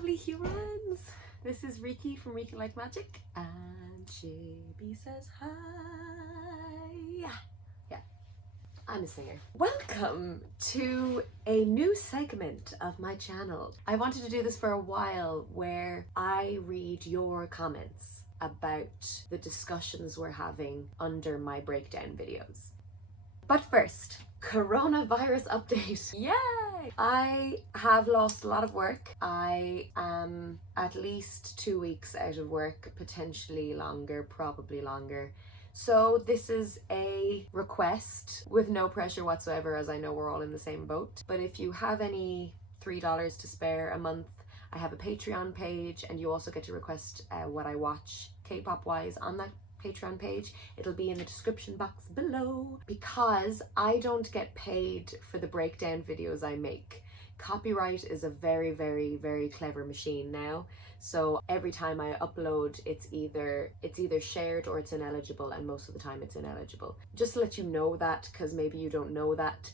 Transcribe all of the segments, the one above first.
lovely humans. This is Riki from rikilikemagic, and Chibi says hi. Yeah, I'm a singer. Welcome to a new segment of my channel. I wanted to do this for a while where I read your comments about the discussions we're having under my breakdown videos. But first, coronavirus update. Yay! I have lost a lot of work. I am at least 2 weeks out of work, potentially longer, probably longer. So this is a request with no pressure whatsoever, as I know we're all in the same boat. But if you have any $3 to spare a month, I have a Patreon page, and you also get to request what I watch K-pop wise on that Patreon page. It'll be in the description box below. Because I don't get paid for the breakdown videos I make. Copyright is a very, very, very clever machine now. So every time I upload, it's either shared or it's ineligible, and most of the time it's ineligible. Just to let you know that, because maybe you don't know that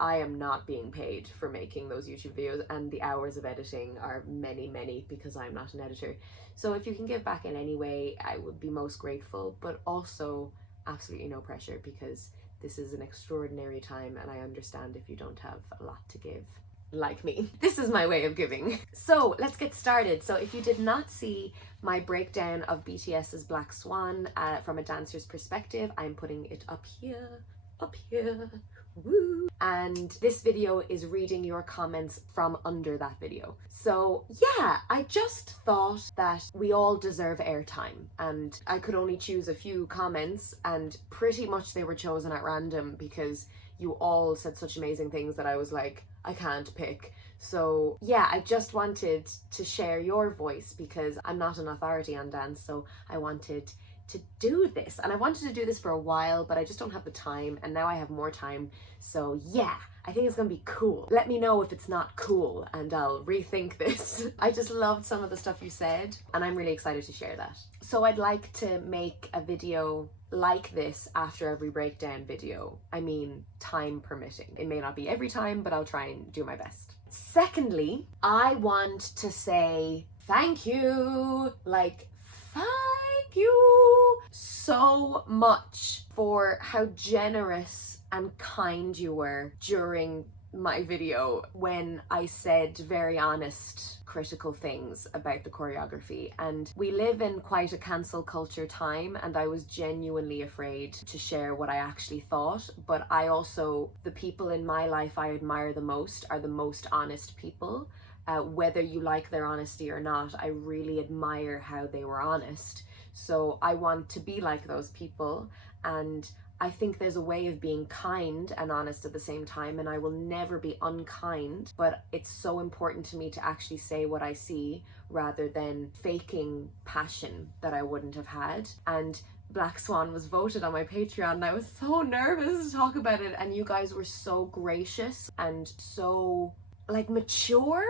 I am not being paid for making those YouTube videos, and the hours of editing are many, many, because I'm not an editor. So if you can give back in any way, I would be most grateful, but also absolutely no pressure, because this is an extraordinary time and I understand if you don't have a lot to give. Like me. This is my way of giving. So let's get started. So if you did not see my breakdown of BTS's Black Swan from a dancer's perspective, I'm putting it up here, woo. And this video is reading your comments from under that video. So yeah, I just thought that we all deserve airtime, and I could only choose a few comments, and pretty much they were chosen at random because you all said such amazing things that I was like, I can't pick. So yeah, I just wanted to share your voice because I'm not an authority on dance, so I wanted to do this. And I wanted to do this for a while, but I just don't have the time, and now I have more time. So yeah, I think it's gonna be cool. Let me know if it's not cool and I'll rethink this. I just loved some of the stuff you said, and I'm really excited to share that. So I'd like to make a video like this after every breakdown video. I mean, time permitting. It may not be every time, but I'll try and do my best. Secondly, I want to say thank you. Like, thank you so much for how generous and kind you were during my video when I said very honest, critical things about the choreography. And we live in quite a cancel culture time, and I was genuinely afraid to share what I actually thought. But I also, the people in my life I admire the most are the most honest people. Whether you like their honesty or not, I really admire how they were honest. So I want to be like those people, and I think there's a way of being kind and honest at the same time, and I will never be unkind, but it's so important to me to actually say what I see rather than faking passion that I wouldn't have had. And Black Swan was voted on my Patreon, and I was so nervous to talk about it, and you guys were so gracious and so like mature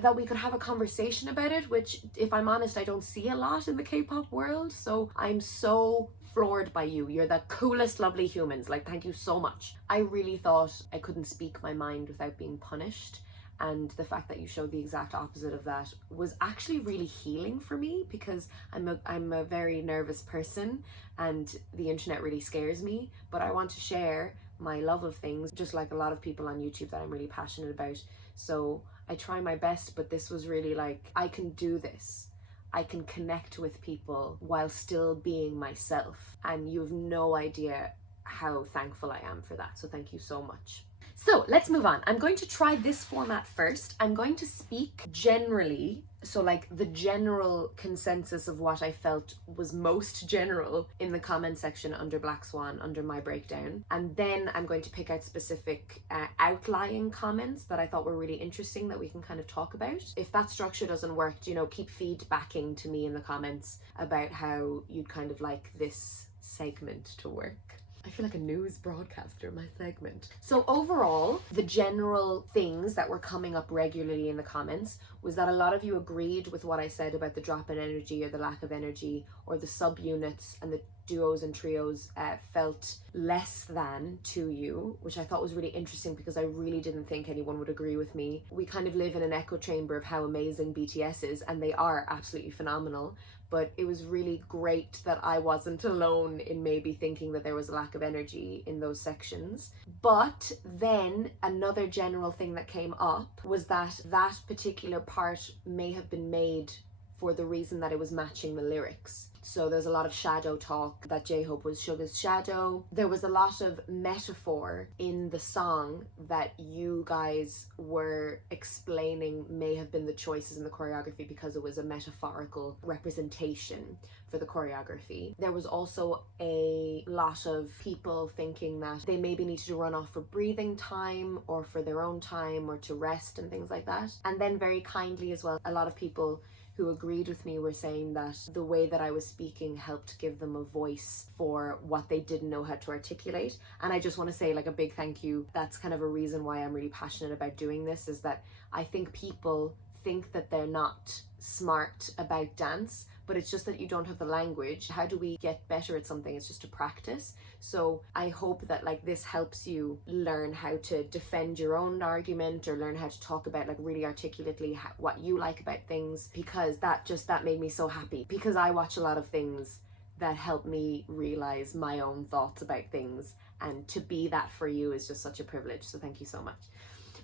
that we could have a conversation about it, which, if I'm honest, I don't see a lot in the K-pop world. So I'm so floored by you. You're the coolest, lovely humans. Like, thank you so much. I really thought I couldn't speak my mind without being punished, and the fact that you showed the exact opposite of that was actually really healing for me, because I'm a very nervous person and the internet really scares me. But I want to share my love of things, just like a lot of people on YouTube that I'm really passionate about. So I try my best, but this was really like, I can do this. I can connect with people while still being myself. And you have no idea how thankful I am for that. So thank you so much. So let's move on. I'm going to try this format first. I'm going to speak generally, so like the general consensus of what I felt was most general in the comment section under Black Swan, under my breakdown. And then I'm going to pick out specific outlying comments that I thought were really interesting that we can kind of talk about. If that structure doesn't work, you know, keep feedbacking to me in the comments about how you'd kind of like this segment to work. I feel like a news broadcaster, my segment. So overall, the general things that were coming up regularly in the comments was that a lot of you agreed with what I said about the drop in energy or the lack of energy or the subunits and the duos and trios felt less than to you, which I thought was really interesting because I really didn't think anyone would agree with me. We kind of live in an echo chamber of how amazing BTS is, and they are absolutely phenomenal. But it was really great that I wasn't alone in maybe thinking that there was a lack of energy in those sections. But then another general thing that came up was that that particular part may have been made for the reason that it was matching the lyrics. So there's a lot of shadow talk, that J-Hope was Suga's shadow. There was a lot of metaphor in the song that you guys were explaining may have been the choices in the choreography because it was a metaphorical representation for the choreography. There was also a lot of people thinking that they maybe needed to run off for breathing time or for their own time or to rest and things like that. And then very kindly as well, a lot of people who agreed with me were saying that the way that I was speaking helped give them a voice for what they didn't know how to articulate. And I just want to say like a big thank you. That's kind of a reason why I'm really passionate about doing this, is that I think people think that they're not smart about dance, but it's just that you don't have the language. How do we get better at something? It's just to practice. So I hope that like this helps you learn how to defend your own argument or learn how to talk about like really articulately what you like about things, because that made me so happy, because I watch a lot of things that help me realize my own thoughts about things, and to be that for you is just such a privilege. So thank you so much.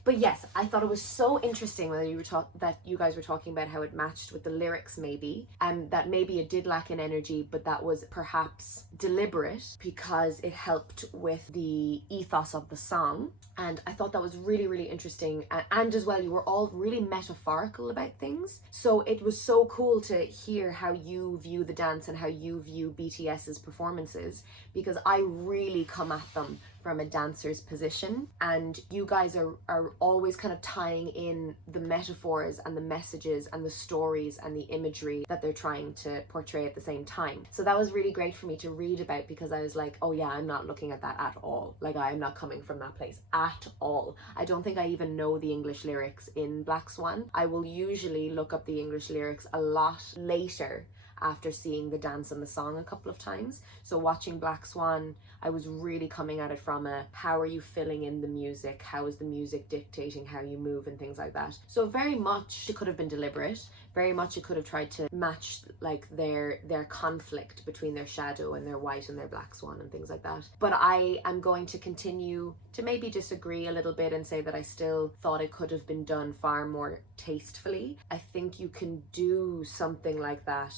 But yes, I thought it was so interesting when that you guys were talking about how it matched with the lyrics maybe, and that maybe it did lack in energy, but that was perhaps deliberate because it helped with the ethos of the song. And I thought that was really, really interesting. And as well, you were all really metaphorical about things. So it was so cool to hear how you view the dance and how you view BTS's performances, because I really come at them from a dancer's position, and you guys are always kind of tying in the metaphors and the messages and the stories and the imagery that they're trying to portray at the same time. So that was really great for me to read about, because I was like, oh yeah, I'm not looking at that at all. Like, I'm not coming from that place at all. I don't think I even know the English lyrics in Black Swan. I will usually look up the English lyrics a lot later after seeing the dance and the song a couple of times. So watching Black Swan, I was really coming at it from a, how are you filling in the music? How is the music dictating how you move and things like that? So very much it could have been deliberate. Very much it could have tried to match like their conflict between their shadow and their white and their black swan and things like that. But I am going to continue to maybe disagree a little bit and say that I still thought it could have been done far more tastefully. I think you can do something like that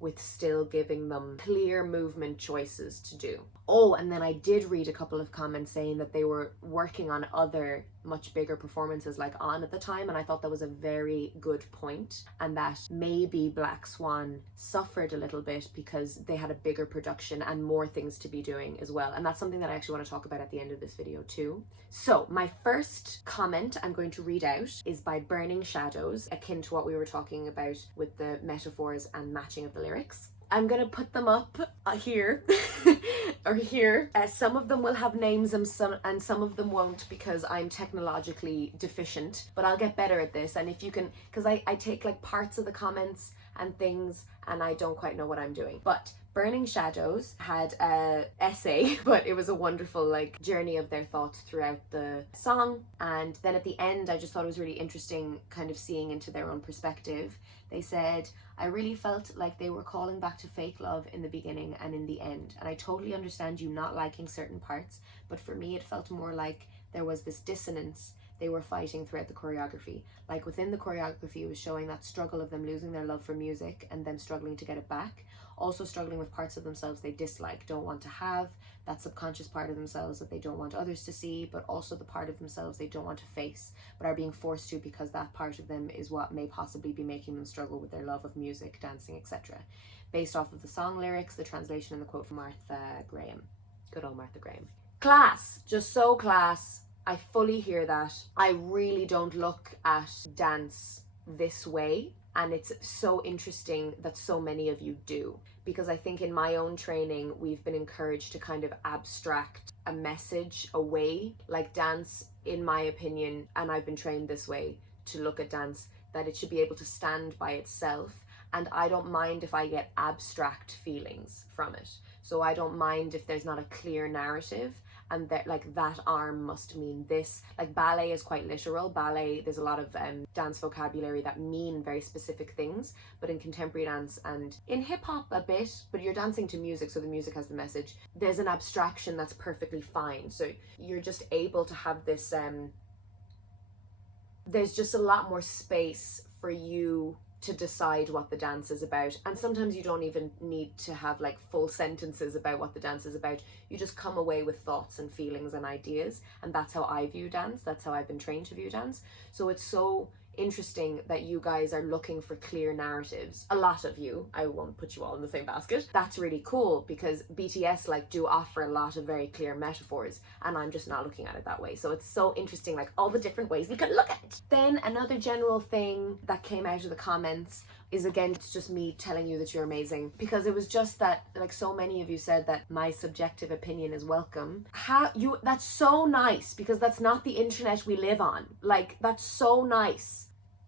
with still giving them clear movement choices to do. Oh, and then I did read a couple of comments saying that they were working on other much bigger performances like On at the time, and I thought that was a very good point, and that maybe Black Swan suffered a little bit because they had a bigger production and more things to be doing as well. And that's something that I actually want to talk about at the end of this video too. So my first comment I'm going to read out is by Burning Shadows, akin to what we were talking about with the metaphors and matching of the lyrics. I'm gonna put them up here or here. Some of them will have names and some of them won't, because I'm technologically deficient, but I'll get better at this. And if you can, because I take like parts of the comments and things and I don't quite know what I'm doing. But Burning Shadows had a essay, but it was a wonderful like journey of their thoughts throughout the song. And then at the end, I just thought it was really interesting kind of seeing into their own perspective. They said, I really felt like they were calling back to fake love in the beginning and in the end. And I totally understand you not liking certain parts, but for me it felt more like there was this dissonance they were fighting throughout the choreography. Like within the choreography, it was showing that struggle of them losing their love for music and them struggling to get it back. Also struggling with parts of themselves they dislike, don't want to have, that subconscious part of themselves that they don't want others to see, but also the part of themselves they don't want to face, but are being forced to because that part of them is what may possibly be making them struggle with their love of music, dancing, etc. Based off of the song lyrics, the translation, and the quote from Martha Graham. Good old Martha Graham. Class, just so class. I fully hear that. I really don't look at dance this way. And it's so interesting that so many of you do, because I think in my own training, we've been encouraged to kind of abstract a message away. Like dance, in my opinion, and I've been trained this way to look at dance, that it should be able to stand by itself. And I don't mind if I get abstract feelings from it. So I don't mind if there's not a clear narrative and that like that arm must mean this. Like ballet is quite literal. Ballet, there's a lot of dance vocabulary that mean very specific things, but in contemporary dance and in hip hop a bit, but you're dancing to music, so the music has the message. There's an abstraction that's perfectly fine. So you're just able to have this, there's just a lot more space for you to decide what the dance is about. And sometimes you don't even need to have like full sentences about what the dance is about. You just come away with thoughts and feelings and ideas, and that's how I view dance. That's how I've been trained to view dance. So it's so interesting that you guys are looking for clear narratives. A lot of you, I won't put you all in the same basket. That's really cool because BTS like do offer a lot of very clear metaphors, and I'm just not looking at it that way. So it's so interesting, like all the different ways we could look at it. Then another general thing that came out of the comments is, again, it's just me telling you that you're amazing, because it was just that like so many of you said that my subjective opinion is welcome. That's so nice, because that's not the internet we live on. Like, that's so nice.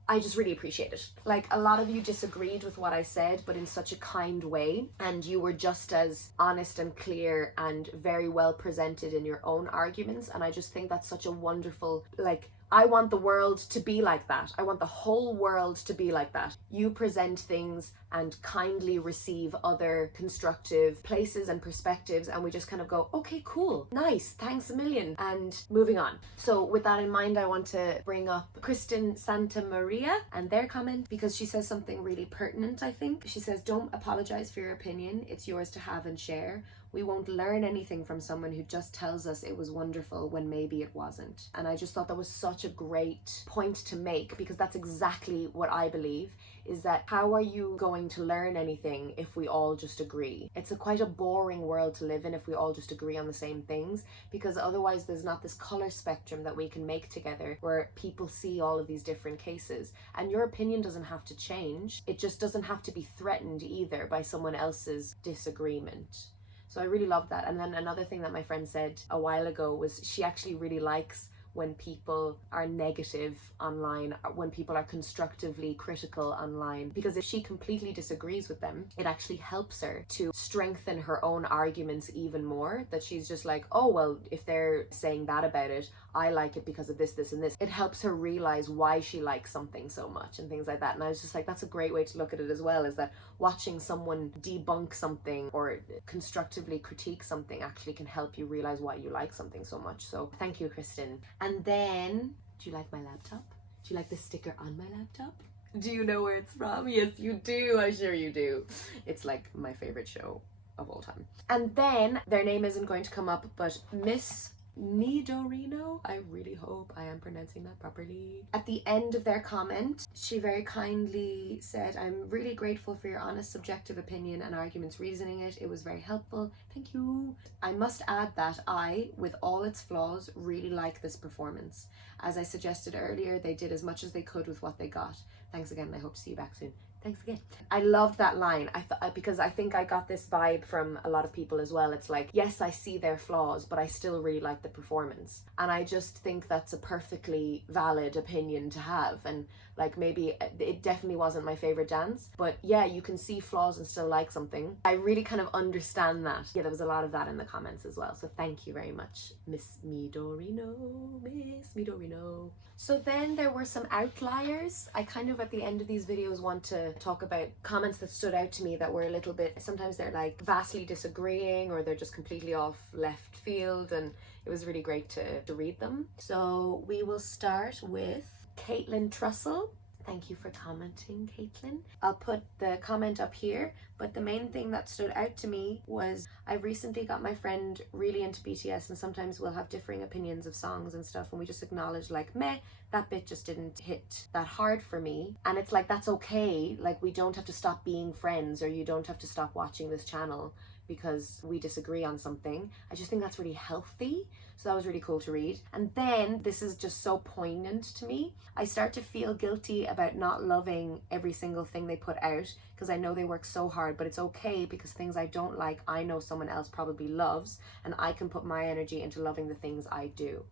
I just really appreciate it. Like, a lot of you disagreed with what I said, but in such a kind way, and you were just as honest and clear and very well presented in your own arguments, and I just think that's such a wonderful, like, I want the world to be like that. I want the whole world to be like that. You present things and kindly receive other constructive places and perspectives, and we just kind of go, okay, cool, nice, thanks a million, and moving on. So with that in mind, I want to bring up Kristen Santa Maria and their comment, because she says something really pertinent, I think. She says, don't apologize for your opinion. It's yours to have and share. We won't learn anything from someone who just tells us it was wonderful when maybe it wasn't. And I just thought that was such a great point to make, because that's exactly what I believe, is that how are you going to learn anything if we all just agree? It's quite a boring world to live in if we all just agree on the same things, because otherwise there's not this color spectrum that we can make together where people see all of these different cases. And your opinion doesn't have to change. It just doesn't have to be threatened either by someone else's disagreement. So I really love that. And then another thing that my friend said a while ago was she actually really likes when people are negative online, when people are constructively critical online, because if she completely disagrees with them, it actually helps her to strengthen her own arguments even more. That she's just like, oh, well, if they're saying that about it, I like it because of this, this, and this. It helps her realize why she likes something so much and things like that. And I was just like, that's a great way to look at it as well, is that watching someone debunk something or constructively critique something actually can help you realize why you like something so much. So thank you, Kristen. And then, do you like my laptop? Do you like the sticker on my laptop? Do you know where it's from? Yes, you do. I'm sure you do. It's like my favorite show of all time. And then, their name isn't going to come up, but Miss Midorino, I really hope I am pronouncing that properly. At the end of their comment, she very kindly said, I'm really grateful for your honest subjective opinion and arguments reasoning it. It was very helpful. Thank you. I must add that I, with all its flaws, really like this performance. As I suggested earlier, they did as much as they could with what they got. Thanks again, and I hope to see you back soon. Thanks again. I loved that line. Because I think I got this vibe from a lot of people as well. It's like, yes, I see their flaws, but I still really like the performance. And I just think that's a perfectly valid opinion to have. And like, maybe it definitely wasn't my favorite dance, but yeah, you can see flaws and still like something. I really kind of understand that. Yeah, there was a lot of that in the comments as well. So thank you very much, Miss Midorino, Miss Midorino. So then there were some outliers. I kind of at the end of these videos want to talk about comments that stood out to me that were a little bit, sometimes they're like vastly disagreeing or they're just completely off left field, and it was really great to read them. So we will start with Kaitlyn Russell. Thank you for commenting, Kaitlyn. I'll put the comment up here, but the main thing that stood out to me was I recently got my friend really into BTS, and sometimes we'll have differing opinions of songs and stuff, and we just acknowledge like, meh, that bit just didn't hit that hard for me. And it's like, that's okay. Like, we don't have to stop being friends, or you don't have to stop watching this channel because we disagree on something. I just think that's really healthy. So that was really cool to read. And then, this is just so poignant to me, I start to feel guilty about not loving every single thing they put out, because I know they work so hard, but it's okay, because things I don't like, I know someone else probably loves, and I can put my energy into loving the things I do.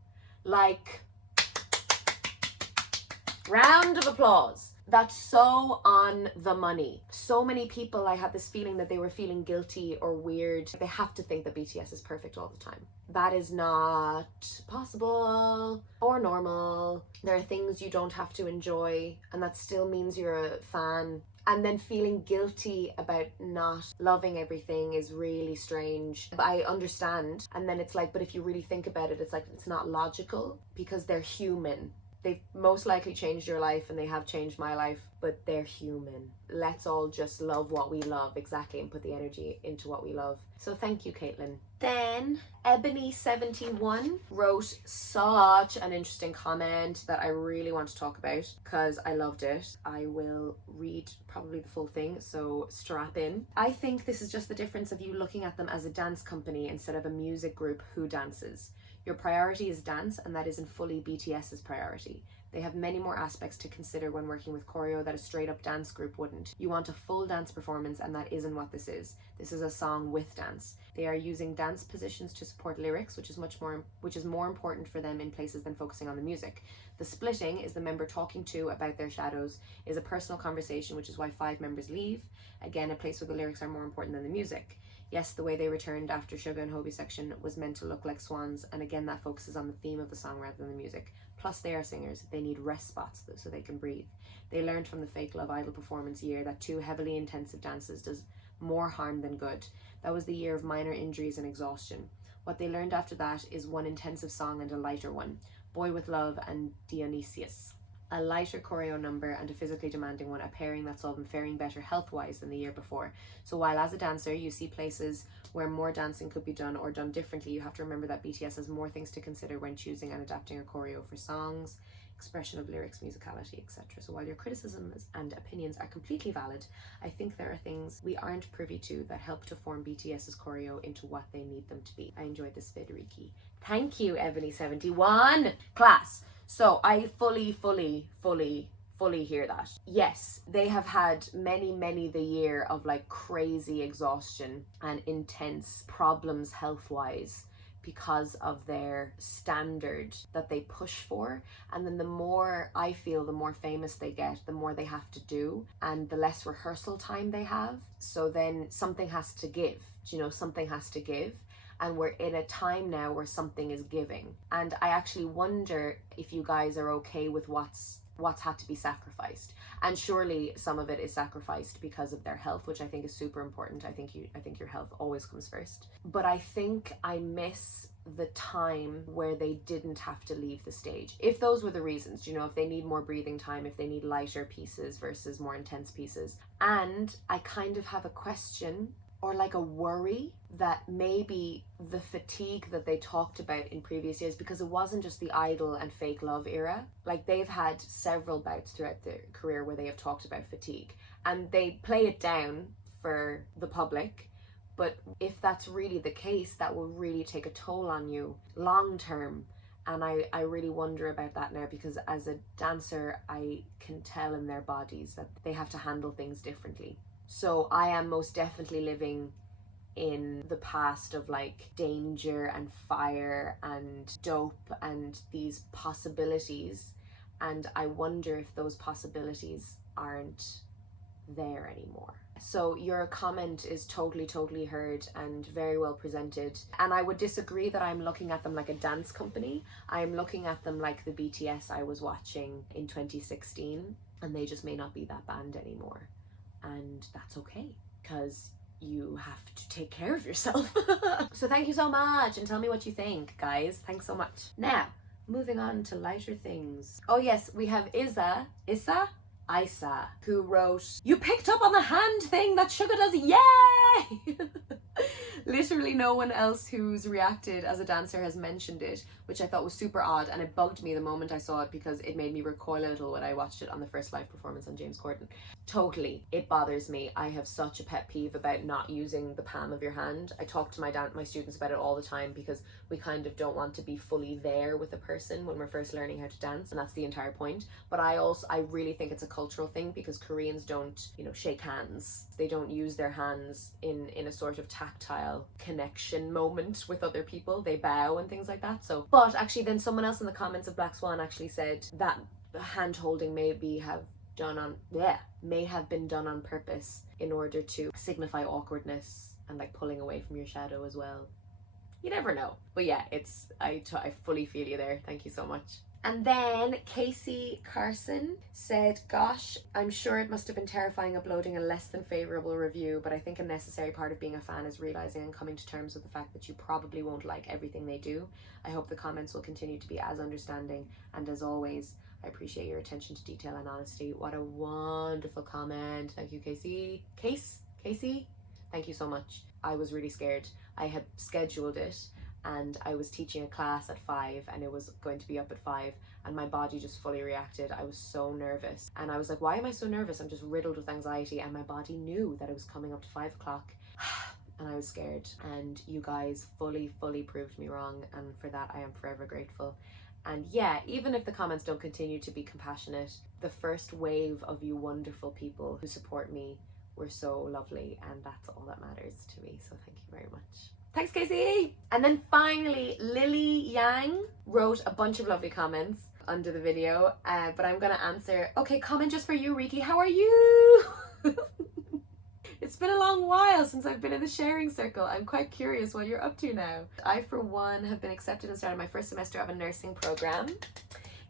Like, round of applause. That's so on the money. So many people, I had this feeling that they were feeling guilty or weird. They have to think that BTS is perfect all the time. That is not possible or normal. There are things you don't have to enjoy, and that still means you're a fan. And then feeling guilty about not loving everything is really strange. But I understand. And then it's like, but if you really think about it, it's like, it's not logical because they're human. They've most likely changed your life, and they have changed my life, but they're human. Let's all just love what we love, exactly, and put the energy into what we love. So thank you, Kaitlyn. Then Ebony71 wrote such an interesting comment that I really want to talk about because I loved it. I will read probably the full thing, so strap in. I think this is just the difference of you looking at them as a dance company instead of a music group who dances. Your priority is dance, and that isn't fully BTS's priority. They have many more aspects to consider when working with choreo that a straight up dance group wouldn't. You want a full dance performance, and that isn't what this is. This is a song with dance. They are using dance positions to support lyrics, which is more important for them in places than focusing on the music. The splitting is the member talking to about their shadows, is a personal conversation, which is why 5 members leave. Again, a place where the lyrics are more important than the music. Yes, the way they returned after Suga and Hobie section was meant to look like swans, and again that focuses on the theme of the song rather than the music. Plus they are singers, they need rest spots so they can breathe. They learned from the fake Love Idol performance year that 2 heavily intensive dances does more harm than good. That was the year of minor injuries and exhaustion. What they learned after that is 1 intensive song and a lighter one, Boy With Love and Dionysius. A lighter choreo number and a physically demanding one, a pairing that saw them faring better health-wise than the year before. So while as a dancer you see places where more dancing could be done or done differently, you have to remember that BTS has more things to consider when choosing and adapting a choreo for songs, expression of lyrics, musicality, etc. So while your criticisms and opinions are completely valid, I think there are things we aren't privy to that help to form BTS's choreo into what they need them to be. I enjoyed this vid, Riki. Thank you, Ebony71. Class. So I fully hear that. Yes, they have had many the year of like crazy exhaustion and intense problems health-wise because of their standard that they push for. And then the more, I feel, the more famous they get, the more they have to do and the less rehearsal time they have. So then something has to give, something has to give. And we're in a time now where something is giving. And I actually wonder if you guys are okay with what's had to be sacrificed. And surely some of it is sacrificed because of their health, which I think is super important. I think your health always comes first. But I think I miss the time where they didn't have to leave the stage. If those were the reasons, if they need more breathing time, if they need lighter pieces versus more intense pieces. And I kind of have a question or like a worry that maybe the fatigue that they talked about in previous years, because it wasn't just the Idol and fake love era, like they've had several bouts throughout their career where they have talked about fatigue and they play it down for the public. But if that's really the case, that will really take a toll on you long term. And I really wonder about that now, because as a dancer, I can tell in their bodies that they have to handle things differently. So I am most definitely living in the past of like danger and fire and dope and these possibilities. And I wonder if those possibilities aren't there anymore. So your comment is totally heard and very well presented. And I would disagree that I'm looking at them like a dance company. I'm looking at them like the BTS I was watching in 2016, and they just may not be that band anymore. And that's okay, because you have to take care of yourself. So thank you so much, and tell me what you think, guys. Thanks so much. Now, moving on to lighter things. Oh yes, we have Isa, who wrote, "You picked up on the hand thing that Suga does, yay!" Literally no one else who's reacted as a dancer has mentioned it, which I thought was super odd, and it bugged me the moment I saw it because it made me recoil a little when I watched it on the first live performance on James Corden. Totally, it bothers me. I have such a pet peeve about not using the palm of your hand. I talk to my students about it all the time because we kind of don't want to be fully there with a person when we're first learning how to dance, and that's the entire point. But I really think it's a cultural thing, because Koreans don't, shake hands. They don't use their hands in a sort of tactile connection moment with other people. They bow and things like that. So, but actually then someone else in the comments of Black Swan actually said that hand holding maybe have been done on purpose in order to signify awkwardness and like pulling away from your shadow as well. You never know. But yeah, I fully feel you there. Thank you so much. And then Casey Carson said, gosh, I'm sure it must have been terrifying uploading a less than favourable review, but I think a necessary part of being a fan is realising and coming to terms with the fact that you probably won't like everything they do. I hope the comments will continue to be as understanding, and as always, I appreciate your attention to detail and honesty. What a wonderful comment. Thank you, Casey. Casey, thank you so much. I was really scared. I had scheduled it and I was teaching a class at 5 and it was going to be up at 5 and my body just fully reacted. I was so nervous and I was like, why am I so nervous? I'm just riddled with anxiety, and my body knew that it was coming up to 5 o'clock and I was scared, and you guys fully proved me wrong, and for that I am forever grateful. And yeah, even if the comments don't continue to be compassionate, the first wave of you wonderful people who support me were so lovely, and that's all that matters to me, so thank you very much. Thanks, Casey! And then finally, Lily Yang wrote a bunch of lovely comments under the video, but I'm gonna answer. Okay, comment just for you, Riki. How are you? It's been a long while since I've been in the sharing circle. I'm quite curious what you're up to now. I, for one, have been accepted and started my first semester of a nursing program.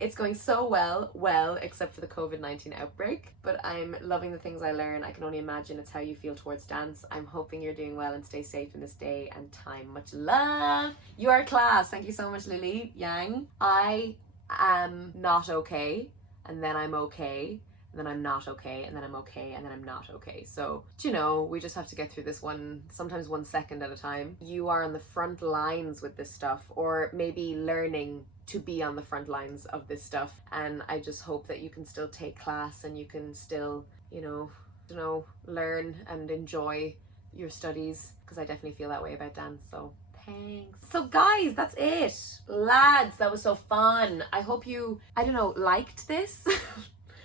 It's going so well, except for the COVID-19 outbreak, but I'm loving the things I learn. I can only imagine it's how you feel towards dance. I'm hoping you're doing well and stay safe in this day and time. Much love. Your class. Thank you so much, Lily Yang. I am not okay, and then I'm okay, and then I'm not okay, and then I'm okay, and then I'm not okay. So, you know, we just have to get through this sometimes 1 second at a time. You are on the front lines with this stuff, or maybe learning to be on the front lines of this stuff, and I just hope that you can still take class and you can still, you know, learn and enjoy your studies, because I definitely feel that way about dance. So thanks. So guys, that's it. Lads, that was so fun. I hope you, I don't know, liked this.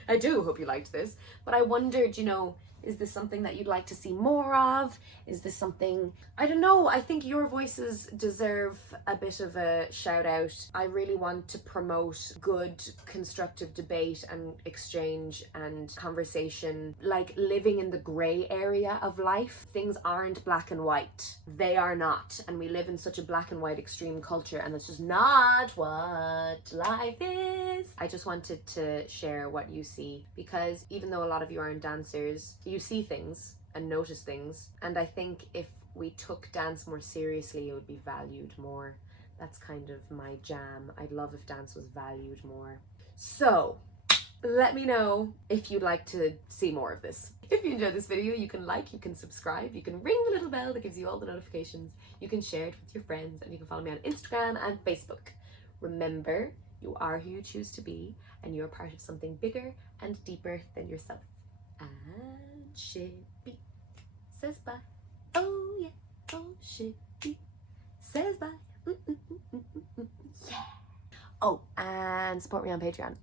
I do hope you liked this, but I wondered, you know, is this something that you'd like to see more of? Is this something, I don't know, I think your voices deserve a bit of a shout out. I really want to promote good, constructive debate and exchange and conversation, like living in the grey area of life. Things aren't black and white. They are not. And we live in such a black and white extreme culture, and that's just not what life is. I just wanted to share what you see, because even though a lot of you aren't dancers, you see things and notice things, and I think if we took dance more seriously, it would be valued more. That's kind of my jam. I'd love if dance was valued more. So let me know if you'd like to see more of this. If you enjoyed this video, you can like, you can subscribe, you can ring the little bell that gives you all the notifications, you can share it with your friends, and you can follow me on Instagram and Facebook. Remember, you are who you choose to be, and you're part of something bigger and deeper than yourself. And Shippy says bye. Oh yeah, oh Shippy says bye. Yeah. Oh, and support me on Patreon.